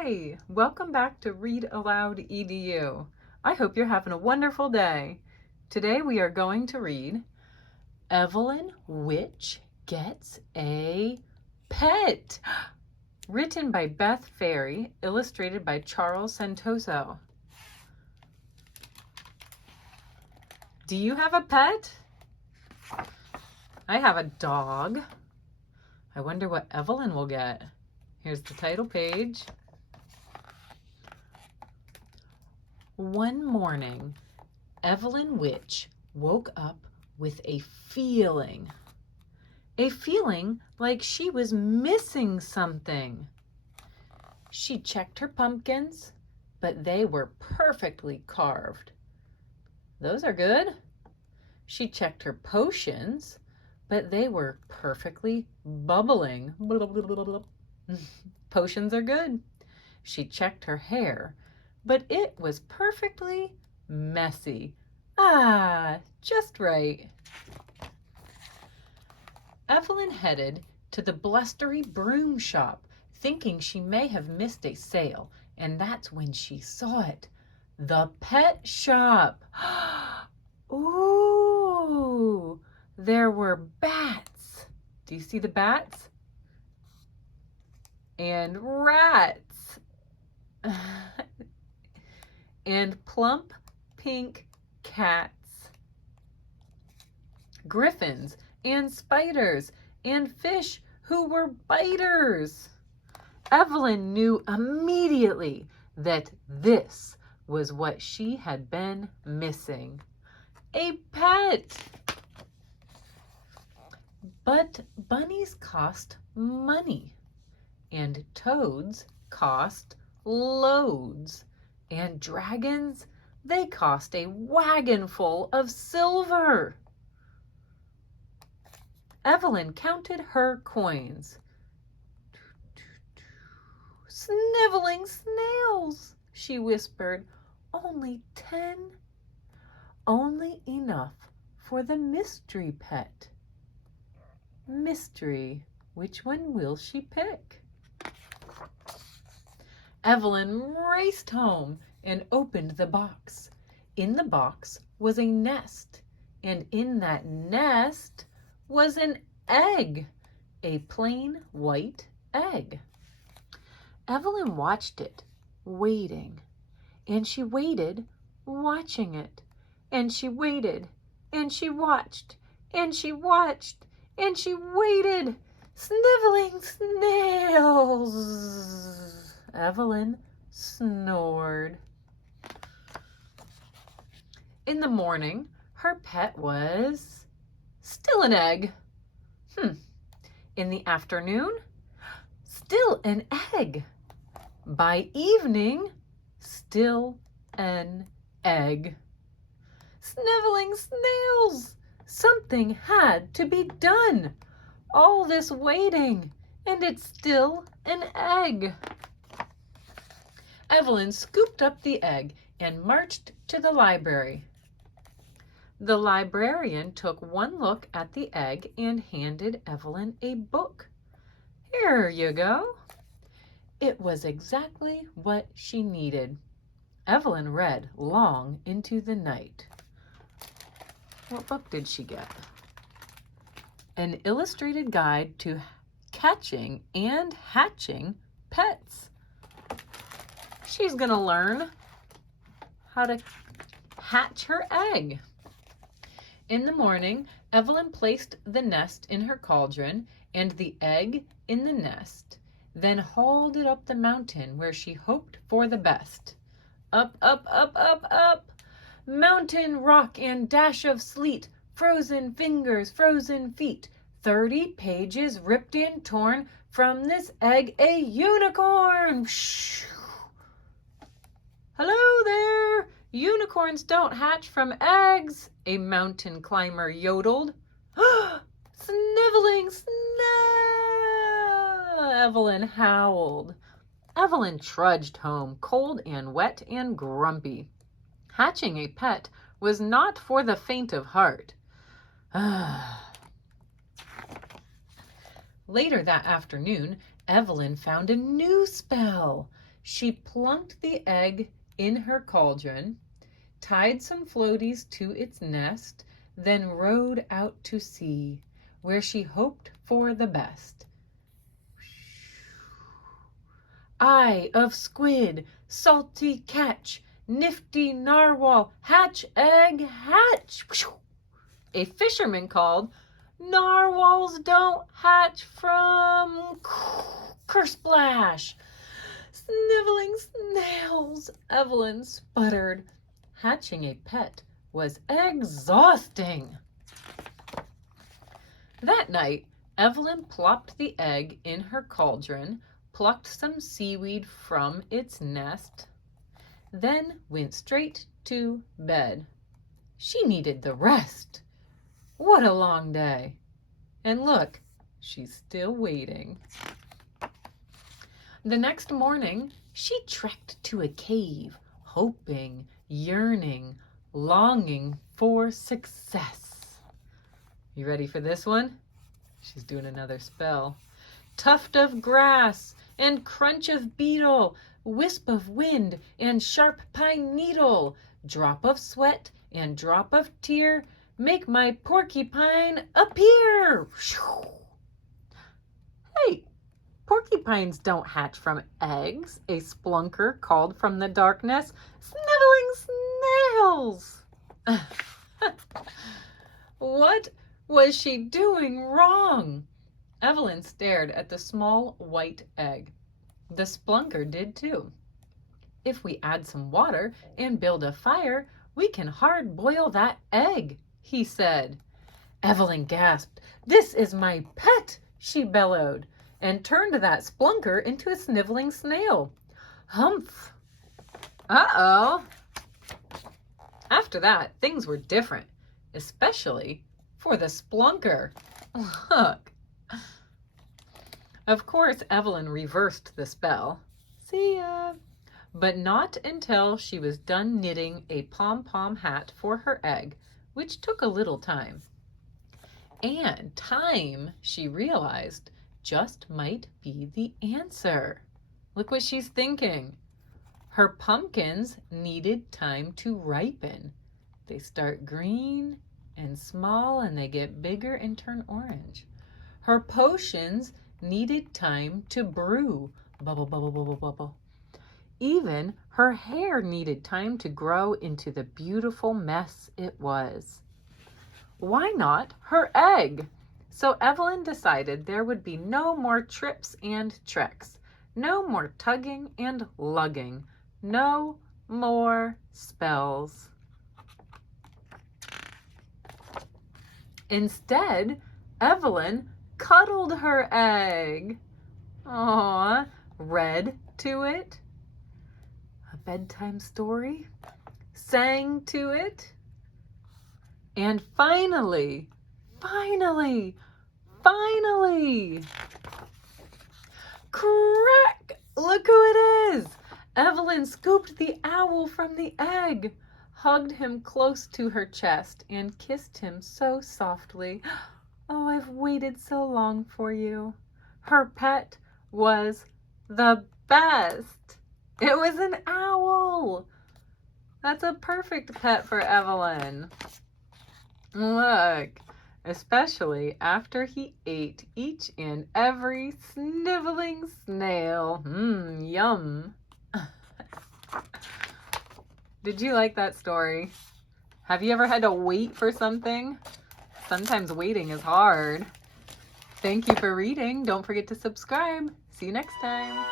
Hi, welcome back to Read Aloud EDU. I hope you're having a wonderful day. Today we are going to read Evelyn Witch Gets a Pet, written by Beth Ferry, illustrated by Charles Santoso. Do you have a pet? I have a dog. I wonder what Evelyn will get. Here's the title page. One morning, Evelyn Witch woke up with a feeling like she was missing something. She checked her pumpkins, but they were perfectly carved. Those are good. She checked her potions, but they were perfectly bubbling. Potions are good. She checked her hair, but it was perfectly messy. Just right. Evelyn headed to the blustery broom shop, thinking she may have missed a sale, and that's when she saw it. The pet shop. Ooh, there were bats. Do you see the bats? And rats. And plump pink cats. Griffins and spiders and fish who were biters. Evelyn knew immediately that this was what she had been missing. A pet. But bunnies cost money, and toads cost loads, and dragons, they cost a wagon full of silver. Evelyn counted her coins. Sniveling snails, she whispered. Only 10. Only enough for the mystery pet. Mystery, which one will she pick? Evelyn raced home and opened the box. In the box was a nest, and in that nest was an egg, a plain white egg. Evelyn watched it, waiting, and she waited, watching it, and she waited, and she watched, and she watched, and she waited. Sniveling snails, Evelyn snored. In the morning, her pet was still an egg. In the afternoon, still an egg. By evening, still an egg. Sniveling snails, something had to be done. All this waiting, and it's still an egg. Evelyn scooped up the egg and marched to the library. The librarian took one look at the egg and handed Evelyn a book. Here you go. It was exactly what she needed. Evelyn read long into the night. What book did she get? An illustrated guide to catching and hatching pets. She's going to learn how to hatch her egg. In the morning, Evelyn placed the nest in her cauldron and the egg in the nest, then hauled it up the mountain where she hoped for the best. Up, up, up, up, up. Mountain, rock, and dash of sleet, frozen fingers, frozen feet, 30 pages ripped and torn, from this egg a unicorn. Hello there, unicorns don't hatch from eggs, a mountain climber yodeled. Sniveling snail, Evelyn howled. Evelyn trudged home, cold and wet and grumpy. Hatching a pet was not for the faint of heart. Later that afternoon, Evelyn found a new spell. She plunked the egg in her cauldron, tied some floaties to its nest, then rowed out to sea, where she hoped for the best. Eye of squid, salty catch, nifty narwhal, hatch, egg, hatch. A fisherman called, narwhals don't hatch from kersplash. Sniveling snails, Evelyn sputtered. Hatching a pet was exhausting. That night, Evelyn plopped the egg in her cauldron, plucked some seaweed from its nest, then went straight to bed. She needed the rest. What a long day. And look, she's still waiting. The next morning, she trekked to a cave, hoping, yearning, longing for success. You ready for this one? She's doing another spell. Tuft of grass and crunch of beetle, wisp of wind and sharp pine needle, drop of sweat and drop of tear, make my porcupine appear. Hey, porcupines don't hatch from eggs, a splunker called from the darkness. Sniveling snails! What was she doing wrong? Evelyn stared at the small white egg. The splunker did too. If we add some water and build a fire, we can hard boil that egg, he said. Evelyn gasped. This is my pet, she bellowed, and turned that splunker into a sniveling snail. Humph! Uh-oh! After that, things were different, especially for the splunker. Look! Of course, Evelyn reversed the spell. See ya! But not until she was done knitting a pom-pom hat for her egg, which took a little time. And time, she realized, just might be the answer. Look what she's thinking. Her pumpkins needed time to ripen. They start green and small and they get bigger and turn orange. Her potions needed time to brew. Bubble, bubble, bubble, bubble. Even her hair needed time to grow into the beautiful mess it was. Why not her egg? So Evelyn decided there would be no more trips and treks, no more tugging and lugging, no more spells. Instead, Evelyn cuddled her egg. Aww, read to it, a bedtime story, sang to it, and finally, crack! Look who it is! Evelyn scooped the owl from the egg, hugged him close to her chest, and kissed him so softly. Oh, I've waited so long for you. Her pet was the best. It was an owl. That's a perfect pet for Evelyn. Look, especially after he ate each and every sniveling snail. Yum. Did you like that story? Have you ever had to wait for something? Sometimes waiting is hard. Thank you for reading. Don't forget to subscribe. See you next time.